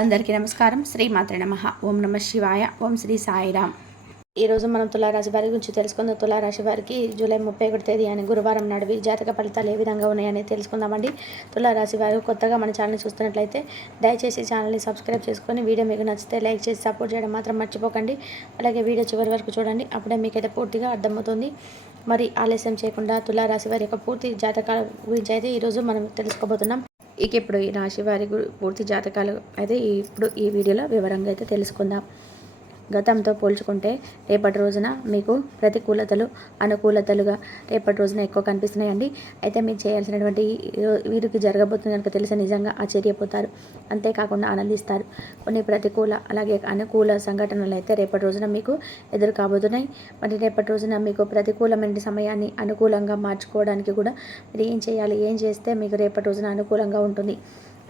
అందరికీ నమస్కారం. శ్రీమాత్రే నమః. ఓం నమ శివాయ. ఓం శ్రీ సాయిరామ్. ఈరోజు మనం తులారాశి వారి గురించి తెలుసుకుందాం. తులారాశి వారికి జూలై 31 తేదీ అని గురువారం నాడు జాతక ఫలితాలు ఏ విధంగా ఉన్నాయని తెలుసుకుందామండి. తులారాశి వారు కొత్తగా మన ఛానల్ చూస్తున్నట్లయితే దయచేసి ఛానల్ని సబ్స్క్రైబ్ చేసుకొని వీడియో మీకు నచ్చితే లైక్ చేసి సపోర్ట్ చేయడం మాత్రం మర్చిపోకండి. అలాగే వీడియో చివరి వరకు చూడండి, అప్పుడే మీకైతే పూర్తిగా అర్థమవుతుంది. మరి ఆలస్యం చేయకుండా తులారాశి వారి యొక్క పూర్తి జాతకాల గురించి అయితే ఈరోజు మనం తెలుసుకోబోతున్నాం. ఇప్పుడు ఈ రాశి వారి పూర్తి జాతకాలు అయితే ఇప్పుడు ఈ వీడియోలో వివరంగా అయితే తెలుసుకుందాం. గతంతో పోల్చుకుంటే రేపటి రోజున మీకు ప్రతికూలతలు అనుకూలతలుగా రేపటి రోజున ఎక్కువ కనిపిస్తున్నాయండి. అయితే మీరు చేయాల్సినటువంటి వీరికి జరగబోతుంది కనుక తెలిసి నిజంగా ఆశ్చర్యపోతారు, అంతేకాకుండా ఆనందిస్తారు. కొన్ని ప్రతికూల అలాగే అనుకూల సంఘటనలు అయితే రేపటి రోజున మీకు ఎదురు కాబోతున్నాయి. మరి రేపటి రోజున మీకు ప్రతికూలమైన సమయాన్ని అనుకూలంగా మార్చుకోవడానికి కూడా మీరు ఏం చేయాలి, ఏం చేస్తే మీకు రేపటి రోజున అనుకూలంగా ఉంటుంది,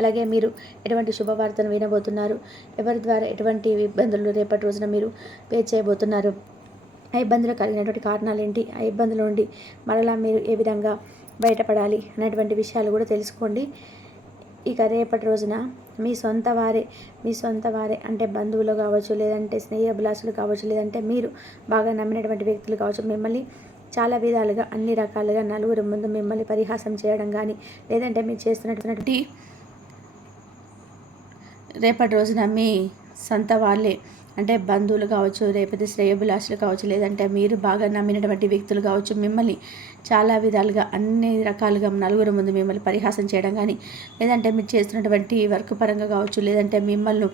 అలాగే మీరు ఎటువంటి శుభవార్తను వినబోతున్నారు, ఎవరి ద్వారా ఎటువంటి ఇబ్బందులు రేపటి రోజున మీరు ఫేస్ చేయబోతున్నారు, ఆ ఇబ్బందులు కలిగినటువంటి కారణాలు ఏంటి, ఆ ఇబ్బందుల నుండి మరలా మీరు ఏ విధంగా బయటపడాలి అనేటువంటి విషయాలు కూడా తెలుసుకోండి. ఇక రేపటి రోజున మీ సొంత వారే అంటే బంధువులు కావచ్చు, లేదంటే స్నేహాభిలాషులు కావచ్చు, లేదంటే మీరు బాగా నమ్మినటువంటి వ్యక్తులు కావచ్చు, మిమ్మల్ని చాలా విధాలుగా అన్ని రకాలుగా నలుగురి ముందు మిమ్మల్ని పరిహాసం చేయడం కానీ, లేదంటే మీరు చేస్తున్నటువంటి రేపటి రోజున మీ సొంత వాళ్ళే అంటే బంధువులు కావచ్చు, రేపటి శ్రేయోభిలాషులు కావచ్చు, లేదంటే మీరు బాగా నమ్మినటువంటి వ్యక్తులు కావచ్చు, మిమ్మల్ని చాలా విధాలుగా అన్ని రకాలుగా నలుగురు ముందు మిమ్మల్ని పరిహాసం చేయడం కానీ, లేదంటే మీరు చేస్తున్నటువంటి వర్క్ పరంగా కావచ్చు, లేదంటే మిమ్మల్ని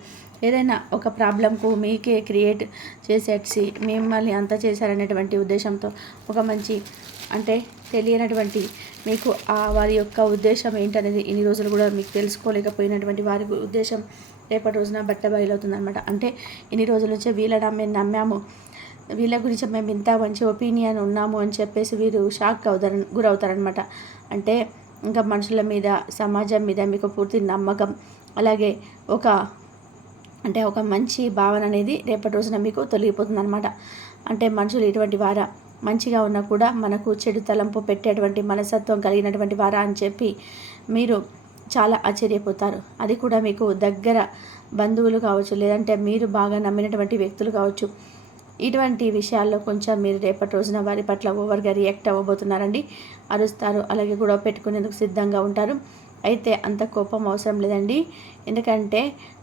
ఏదైనా ఒక ప్రాబ్లంకు మీకే క్రియేట్ చేసేసి మిమ్మల్ని అంత చేశారనేటువంటి ఉద్దేశంతో ఒక మంచి అంటే తెలియనటువంటి మీకు వారి యొక్క ఉద్దేశం ఏంటనేది ఇన్ని రోజులు కూడా మీకు తెలుసుకోలేకపోయినటువంటి వారి ఉద్దేశం రేపటి రోజున బయలవుతుందన్నమాట. అంటే ఇన్ని రోజుల నుంచి వీళ్ళ మేము నమ్మాము, వీళ్ళ గురించి మేము ఇంత మంచి ఒపీనియన్ ఉన్నాము అని చెప్పేసి వీరు షాక్ గురవుతారనమాట. అంటే ఇంకా మనుషుల మీద, సమాజం మీద మీకు పూర్తి నమ్మకం, అలాగే ఒక మంచి భావన అనేది రేపటి రోజున మీకు తొలగిపోతుంది అనమాట. అంటే మనుషులు ఇటువంటి వారా, మంచిగా ఉన్నా కూడా మనకు చెడు తలంపు పెట్టేటువంటి మనస్తత్వం కలిగినటువంటి వారా అని చెప్పి మీరు చాలా ఆశ్చర్యపోతారు. అది కూడా మీకు దగ్గర బంధువులు కావచ్చు, లేదంటే మీరు బాగా నమ్మినటువంటి వ్యక్తులు కావచ్చు. ఇటువంటి విషయాల్లో కొంచెం మీరు రేపటి రోజున వారి పట్ల ఓవర్గా రియాక్ట్ అవ్వబోతున్నారండి. అరుస్తారు, అలాగే గొడవ పెట్టుకునేందుకు సిద్ధంగా ఉంటారు. అయితే అంత కోపం అవసరం లేదండి, ఎందుకంటే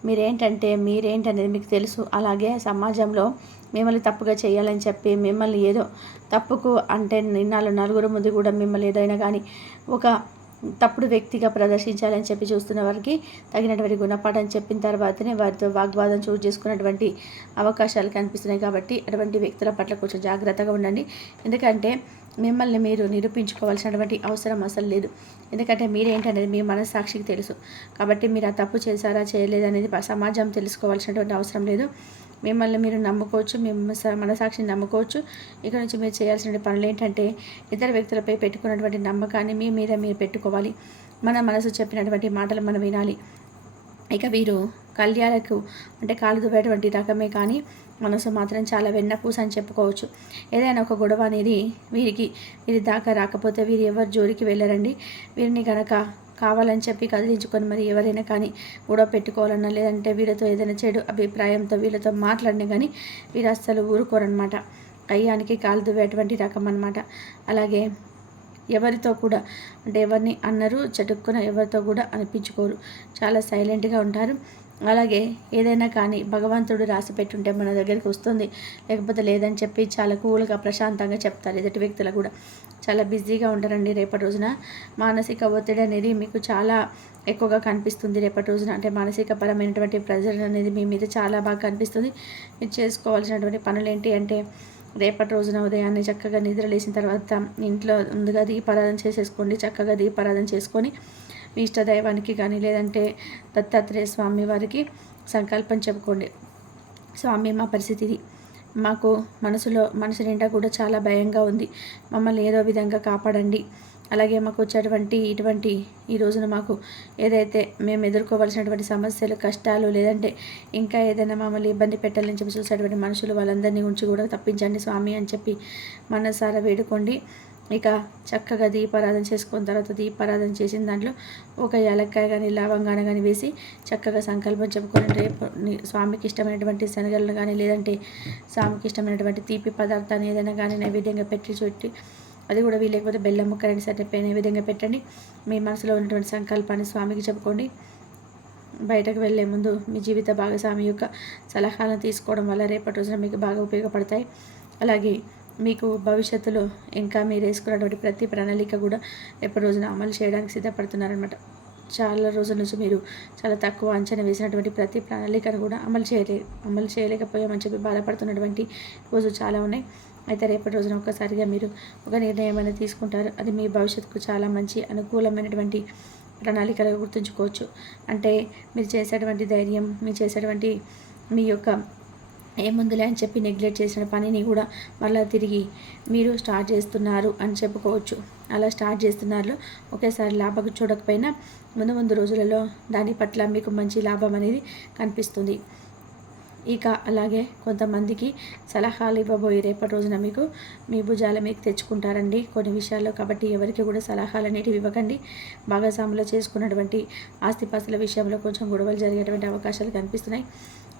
మీరేంటనేది మీకు తెలుసు. అలాగే సమాజంలో మిమ్మల్ని తప్పుగా చేయాలని చెప్పి మిమ్మల్ని ఏదో తప్పుకు అంటే నిన్నాళ్ళు నలుగురు ముందు కూడా మిమ్మల్ని ఏదైనా కానీ ఒక తప్పుడు వ్యక్తిగా ప్రదర్శించాలని చెప్పి చూస్తున్న వారికి తగినటువంటి గుణపాఠం చెప్పిన తర్వాతనే వారితో వాగ్వాదం చూస్ చేసుకున్నటువంటి అవకాశాలు కనిపిస్తున్నాయి. కాబట్టి అటువంటి వ్యక్తుల పట్ల కొంచెం జాగ్రత్తగా ఉండండి, ఎందుకంటే మిమ్మల్ని మీరు నిరూపించుకోవాల్సినటువంటి అవసరం అసలు లేదు. ఎందుకంటే మీరేంటనేది మీ మనస్సాక్షికి తెలుసు. కాబట్టి మీరు ఆ తప్పు చేశారా చేయలేదనేది సమాజం తెలుసుకోవాల్సినటువంటి అవసరం లేదు. మిమ్మల్ని మీరు నమ్ముకోవచ్చు, మీ మనసాక్షిని నమ్ముకోవచ్చు. ఇక్కడ నుంచి మీరు చేయాల్సిన పనులు ఏంటంటే ఇతర వ్యక్తులపై పెట్టుకున్నటువంటి నమ్మకాన్ని మీ మీద మీరు పెట్టుకోవాలి. మన మనసు చెప్పినటువంటి మాటలు మనం వినాలి. ఇక వీరు కళ్యాణకు అంటే కాలు దువ్వేటువంటి రకమే, కానీ మనసు మాత్రం చాలా వెన్నపూస అని చెప్పుకోవచ్చు. ఏదైనా ఒక గొడవ అనేది వీరి దాకా రాకపోతే వీరు ఎవరు జోలికి వెళ్ళరండి. వీరిని కనుక కావాలని చెప్పి కదిలించుకొని మరి ఎవరైనా కానీ గొడవ పెట్టుకోవాలన్నా, లేదంటే వీళ్ళతో ఏదైనా చెడు అభిప్రాయంతో వీళ్ళతో మాట్లాడినా కానీ వీరు అస్సలు ఊరుకోరనమాట. కయ్యానికి కాలు దువ్వేటువంటి రకం అనమాట. అలాగే ఎవరితో కూడా అంటే ఎవరిని అన్నరు చటుక్కున ఎవరితో కూడా అనిపించుకోరు, చాలా సైలెంట్గా ఉంటారు. అలాగే ఏదైనా కానీ భగవంతుడు రాసి పెట్టుంటే మన దగ్గరికి వస్తుంది, లేకపోతే లేదని చెప్పి చాలా కూల్గా ప్రశాంతంగా చెప్తారు. ఎదుటి వ్యక్తులు కూడా చాలా బిజీగా ఉంటారండి రేపటి రోజున. మానసిక ఒత్తిడి అనేది మీకు చాలా ఎక్కువగా కనిపిస్తుంది రేపటి రోజున. అంటే మానసిక పరమైనటువంటి ప్రెజర్ అనేది మీ మీద చాలా బాగా కనిపిస్తుంది. మీరు చేసుకోవాల్సినటువంటి పనులు ఏంటి అంటే రేపటి రోజున ఉదయాన్నే చక్కగా నిద్ర లేచిన తర్వాత ఇంట్లో ముందుగా దీపారాధన చేసేసుకోండి. చక్కగా దీపారాధన చేసుకొని మీ ఇష్టదైవానికి కానీ, లేదంటే దత్తాత్రేయ స్వామి వారికి సంకల్పం చెప్పుకోండి. స్వామి, మా పరిస్థితి ఇది, మాకు మనసు నిండా కూడా చాలా భయంగా ఉంది, మమ్మల్ని ఏదో విధంగా కాపాడండి. అలాగే మాకు వచ్చేటువంటి ఇటువంటి ఈ రోజున మాకు ఏదైతే మేము ఎదుర్కోవాల్సినటువంటి సమస్యలు, కష్టాలు, లేదంటే ఇంకా ఏదైనా మమ్మల్ని ఇబ్బంది పెట్టాలని చెప్పి చూసేటువంటి మనుషులు వాళ్ళందరినీ ఉంచి కూడా తప్పించండి స్వామి అని చెప్పి మనసారా వేడుకోండి. ఇక చక్కగా దీపారాధన చేసుకున్న తర్వాత దీపారాధన చేసిన దాంట్లో ఒక యాలక్కాయ కానీ లవంగాన కానీ వేసి చక్కగా సంకల్పం చెప్పుకొని రేపు స్వామికి ఇష్టమైనటువంటి శనగలను కానీ లేదంటే స్వామికి ఇష్టమైనటువంటి తీపి పదార్థాన్ని ఏదైనా కానీ నైవేద్యంగా పెట్టి అది కూడా వీలేకపోతే బెల్లం ముక్క 2 సార్లు నైవేద్యంగా పెట్టండి. మీ మనసులో ఉన్నటువంటి సంకల్పాన్ని స్వామికి చెప్పుకోండి. బయటకు వెళ్ళే ముందు మీ జీవిత భాగస్వామి యొక్క సలహాలను తీసుకోవడం వల్ల రేపటి రోజున మీకు బాగా ఉపయోగపడతాయి. అలాగే మీకు భవిష్యత్తులో ఇంకా మీరు వేసుకున్నటువంటి ప్రతి ప్రణాళిక కూడా రేపటి రోజున అమలు చేయడానికి సిద్ధపడుతున్నారనమాట. చాలా రోజుల నుంచి మీరు చాలా తక్కువ అంచనా వేసినటువంటి ప్రతి ప్రణాళికను కూడా అమలు చేయలేకపోయామని చెప్పి బాధపడుతున్నటువంటి రోజు చాలా ఉన్నాయి. అయితే రేపటి రోజున ఒక్కసారిగా మీరు ఒక నిర్ణయం అనేది తీసుకుంటారు. అది మీ భవిష్యత్తుకు చాలా మంచి అనుకూలమైనటువంటి ప్రణాళికలుగా గుర్తుంచుకోవచ్చు. అంటే మీరు చేసేటువంటి ధైర్యం, మీరు చేసేటువంటి మీ యొక్క ఏముందిలే అని చెప్పి నెగ్లెక్ట్ చేసిన పనిని కూడా మళ్ళీ తిరిగి మీరు స్టార్ట్ చేస్తున్నారు అని చెప్పుకోవచ్చు. అలా స్టార్ట్ చేస్తున్నారు ఒకేసారి లాభం చూడకపోయినా ముందు రోజులలో దాని పట్ల మీకు మంచి లాభం అనేది కనిపిస్తుంది. ఇక అలాగే కొంతమందికి సలహాలు ఇవ్వబోయి రేపటి రోజున మీకు మీ భుజాల మీకు తెచ్చుకుంటారండి కొన్ని విషయాల్లో. కాబట్టి ఎవరికి కూడా సలహాలు అనేటివి ఇవ్వకండి. భాగస్వాములో చేసుకున్నటువంటి ఆస్తిపాస్తుల విషయంలో కొంచెం గొడవలు జరిగేటువంటి అవకాశాలు కనిపిస్తున్నాయి.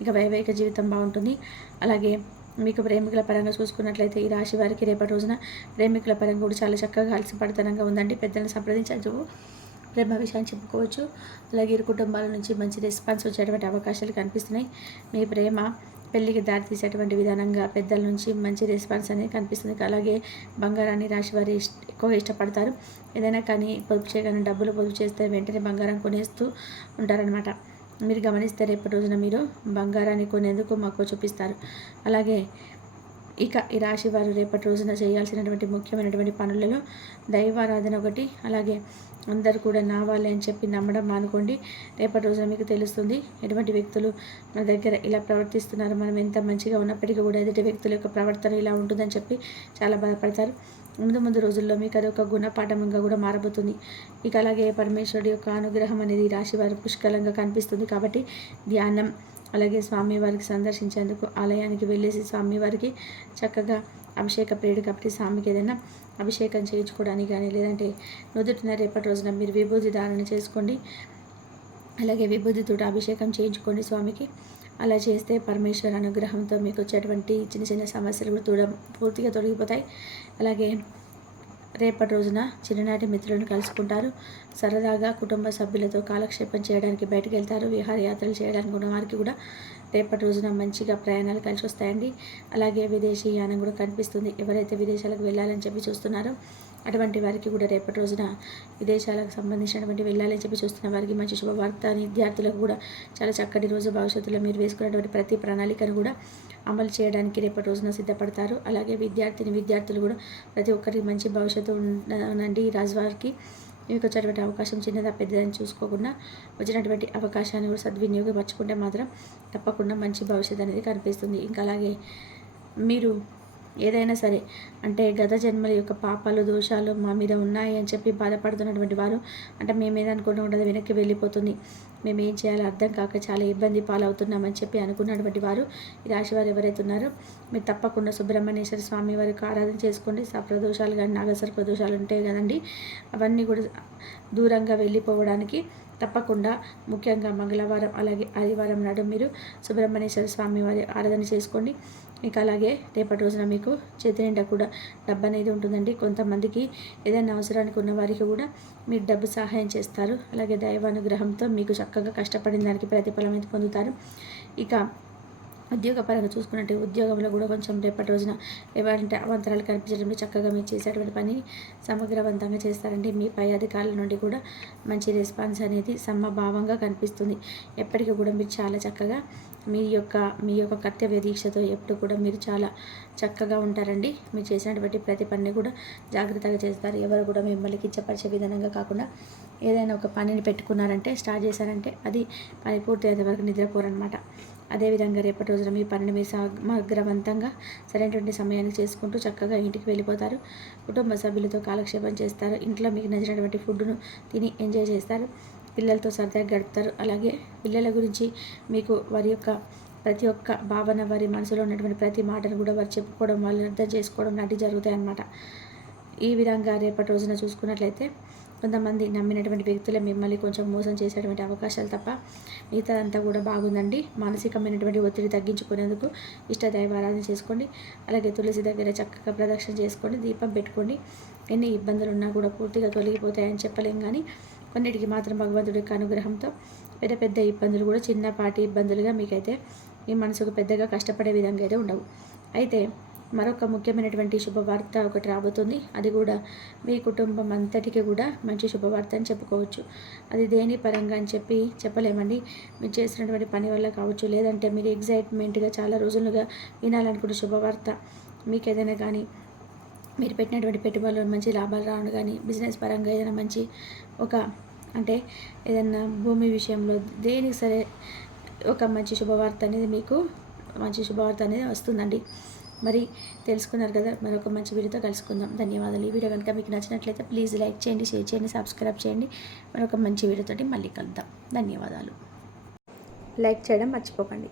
ఇక వైవాహిక జీవితం బాగుంటుంది. అలాగే మీకు ప్రేమికుల పరంగా చూసుకున్నట్లయితే ఈ రాశి వారికి రేపటి రోజున ప్రేమికుల పరంగా కూడా చాలా చక్కగా అలసిపడతనంగా ఉందండి. పెద్దలను సంప్రదించచ్చు, ప్రేమ విషయాన్ని చెప్పుకోవచ్చు. అలాగే ఇరు కుటుంబాల నుంచి మంచి రెస్పాన్స్ వచ్చేటువంటి అవకాశాలు కనిపిస్తున్నాయి. మీ ప్రేమ పెళ్ళికి దారితీసేటువంటి విధానంగా పెద్దల నుంచి మంచి రెస్పాన్స్ అనేది కనిపిస్తుంది. అలాగే బంగారాన్ని రాశి వారు ఎక్కువగా ఇష్టపడతారు. ఏదైనా కానీ పొదుపు చేయగానే డబ్బులు పొదుపు చేస్తే వెంటనే బంగారం కొనేస్తూ ఉంటారనమాట. మీరు గమనిస్తే రేపటి రోజున మీరు బంగారాన్ని కొనేందుకు మక్కువ చూపిస్తారు. అలాగే ఇక ఈ రాశి వారు రేపటి రోజున చేయాల్సినటువంటి ముఖ్యమైనటువంటి పనులలో దైవారాధన ఒకటి. అలాగే అందరూ కూడా నా వాళ్ళే అని చెప్పి నమ్మడం మానుకోండి. రేపటి రోజున మీకు తెలుస్తుంది ఎటువంటి వ్యక్తులు మన దగ్గర ఇలా ప్రవర్తిస్తున్నారు. మనం ఎంత మంచిగా ఉన్నప్పటికీ కూడా ఎదుటి వ్యక్తుల యొక్క ప్రవర్తన ఇలా ఉంటుందని చెప్పి చాలా బాధపడతారు. ముందు రోజుల్లో మీకు అది ఒక గుణపాఠంగా కూడా మారబోతుంది. ఇక అలాగే పరమేశ్వరుడి యొక్క అనుగ్రహం అనేది రాశి వారి పుష్కలంగా కనిపిస్తుంది. కాబట్టి ధ్యానం, అలాగే స్వామివారికి సందర్శించేందుకు ఆలయానికి వెళ్ళేసి స్వామివారికి చక్కగా అభిషేక ప్రియుడు కాబట్టి స్వామికి ఏదైనా అభిషేకం చేయించుకోవడానికి కానీ లేదంటే నుదుటిన రేపటి రోజున మీరు విభూతి ధారణ చేసుకోండి. అలాగే విభూతితో అభిషేకం చేయించుకోండి స్వామికి. అలా చేస్తే పరమేశ్వర అనుగ్రహంతో మీకు వచ్చేటువంటి చిన్న సమస్యలు కూడా పూర్తిగా తొలగిపోతాయి. అలాగే రేపటి రోజున చిన్ననాటి మిత్రులను కలుసుకుంటారు. సరదాగా కుటుంబ సభ్యులతో కాలక్షేపం చేయడానికి బయటకు వెళ్తారు. విహారయాత్రలు చేయడానికి ఉన్న వారికి కూడా రేపటి రోజున మంచిగా ప్రయాణాలు కలిసి వస్తాయండి. అలాగే విదేశీ యానం కూడా కనిపిస్తుంది. ఎవరైతే విదేశాలకు వెళ్ళాలని చెప్పి చూస్తున్నారో అటువంటి వారికి కూడా రేపటి రోజున విదేశాలకు సంబంధించినటువంటి వెళ్ళాలని చెప్పి చూస్తున్న వారికి మంచి శుభవార్త. విద్యార్థులకు కూడా చాలా చక్కటి రోజు. భవిష్యత్తులో మీరు వేసుకున్నటువంటి ప్రతి ప్రణాళికను కూడా అమలు చేయడానికి రేపటి రోజున సిద్ధపడతారు. అలాగే విద్యార్థులు కూడా ప్రతి ఒక్కరికి మంచి భవిష్యత్తు ఉందండి. ఈ రాజు వారికి మీకు వచ్చేటువంటి అవకాశం చిన్నదా పెద్దదని చూసుకోకుండా వచ్చినటువంటి అవకాశాన్ని కూడా సద్వినియోగపరచుకుంటే మాత్రం తప్పకుండా మంచి భవిష్యత్తు అనేది కనిపిస్తుంది. ఇంకా అలాగే మీరు ఏదైనా సరే అంటే గత జన్మల యొక్క పాపాలు దోషాలు మా మీద ఉన్నాయి అని చెప్పి బాధపడుతున్నటువంటి వారు అంటే మేము అనుకుంటూ ఉండదు వెనక్కి వెళ్ళిపోతుంది, మేము ఏం చేయాలో అర్థం కాక చాలా ఇబ్బంది పాలవుతున్నామని చెప్పి అనుకున్నటువంటి వారు ఈ రాశి వారు ఎవరైతే ఉన్నారో మీరు తప్పకుండా సుబ్రహ్మణ్యేశ్వర స్వామి వారికి ఆరాధన చేసుకోండి. సప్రదోషాలు కానీ నాగసర్ప దోషాలు ఉంటాయి కదండి, అవన్నీ కూడా దూరంగా వెళ్ళిపోవడానికి తప్పకుండా ముఖ్యంగా మంగళవారం అలాగే ఆదివారం నాడు మీరు సుబ్రహ్మణ్యేశ్వర స్వామి వారి ఆరాధన చేసుకోండి. ఇక అలాగే రేపటి రోజున మీకు చేతి నిండా కూడా డబ్బు అనేది ఉంటుందండి. కొంతమందికి ఏదైనా అవసరానికి ఉన్న వారికి కూడా మీరు డబ్బు సహాయం చేస్తారు. అలాగే దైవానుగ్రహంతో మీకు చక్కగా కష్టపడిన దానికి ప్రతిఫలం అయితే పొందుతారు. ఇక ఉద్యోగపరంగా చూసుకున్నట్టు ఉద్యోగంలో కూడా కొంచెం రేపటి రోజున ఎవరంటే అవంతరాలు కనిపించడంలో చక్కగా మీరు చేసేటువంటి పని సమగ్రవంతంగా చేస్తారండి. మీ పై అధికారుల నుండి కూడా మంచి రెస్పాన్స్ అనేది సమభావంగా కనిపిస్తుంది. ఎప్పటికీ కూడా మీరు చాలా చక్కగా మీ యొక్క కర్తవ్య దీక్షతో ఎప్పుడు కూడా మీరు చాలా చక్కగా ఉంటారండి. మీరు చేసినటువంటి ప్రతి పనిని కూడా జాగ్రత్తగా చేస్తారు. ఎవరు కూడా మిమ్మల్ని కించపరిచే విధానంగా కాకుండా ఏదైనా ఒక పనిని పెట్టుకున్నారంటే స్టార్ట్ చేశారంటే అది పని పూర్తి అయ్యే వరకు నిద్రపోరనమాట. అదేవిధంగా రేపటి రోజున మీ పనిని మీరు సమగ్రవంతంగా సరైనటువంటి సమయానికి చేసుకుంటూ చక్కగా ఇంటికి వెళ్ళిపోతారు. కుటుంబ సభ్యులతో కాలక్షేపం చేస్తారు. ఇంట్లో మీకు నచ్చినటువంటి ఫుడ్ను తిని ఎంజాయ్ చేస్తారు. పిల్లలతో సరదాగా గడుపుతారు. అలాగే పిల్లల గురించి మీకు వారి యొక్క ప్రతి ఒక్క భావన వారి మనసులో ఉన్నటువంటి ప్రతి మాటను కూడా వారు చెప్పుకోవడం వాళ్ళు అర్థం చేసుకోవడం లాంటివి జరుగుతాయి అన్నమాట. ఈ విధంగా రేపటి రోజున చూసుకున్నట్లయితే కొంతమంది నమ్మినటువంటి వ్యక్తులే మిమ్మల్ని కొంచెం మోసం చేసేటువంటి అవకాశాలు తప్ప మిగతాదంతా కూడా బాగుందండి. మానసికమైనటువంటి ఒత్తిడి తగ్గించుకునేందుకు ఇష్టదైవారాధన చేసుకోండి. అలాగే తులసి దగ్గర చక్కగా ప్రదక్షిణ చేసుకోండి, దీపం పెట్టుకోండి. ఎన్ని ఇబ్బందులు ఉన్నా కూడా పూర్తిగా తొలగిపోతాయని చెప్పలేం, కానీ కొన్నిటికి మాత్రం భగవంతుడి యొక్క అనుగ్రహంతో పెద్ద పెద్ద ఇబ్బందులు కూడా చిన్నపాటి ఇబ్బందులుగా మీకైతే మీ మనసుకు పెద్దగా కష్టపడే విధంగా అయితే ఉండవు. అయితే మరొక ముఖ్యమైనటువంటి శుభవార్త ఒకటి రాబోతుంది. అది కూడా మీ కుటుంబం అంతటికి కూడా మంచి శుభవార్త అని చెప్పుకోవచ్చు. అది దేని పరంగా అని చెప్పలేమండి. మీరు చేసినటువంటి పని వల్ల కావచ్చు, లేదంటే మీరు ఎగ్జైట్మెంట్గా చాలా రోజులుగా వినాలనుకున్న శుభవార్త, మీకు ఏదైనా కానీ మీరు పెట్టినటువంటి పెట్టుబడులు మంచి లాభాలు రావడం కానీ, బిజినెస్ పరంగా ఏదైనా మంచి అంటే ఏదైనా భూమి విషయంలో దేనికి సరే ఒక మంచి శుభవార్త అనేది మీకు మంచి శుభవార్త అనేది వస్తుందండి. మరి తెలుసుకున్నారు కదా, మరొక మంచి వీడియోతో కలుసుకుందాం. ధన్యవాదాలు. ఈ వీడియో కనుక మీకు నచ్చినట్లయితే ప్లీజ్ లైక్ చేయండి, షేర్ చేయండి, సబ్స్క్రైబ్ చేయండి. మరొక మంచి వీడియోతోటి మళ్ళీ కలుద్దాం. ధన్యవాదాలు. లైక్ చేయడం మర్చిపోకండి.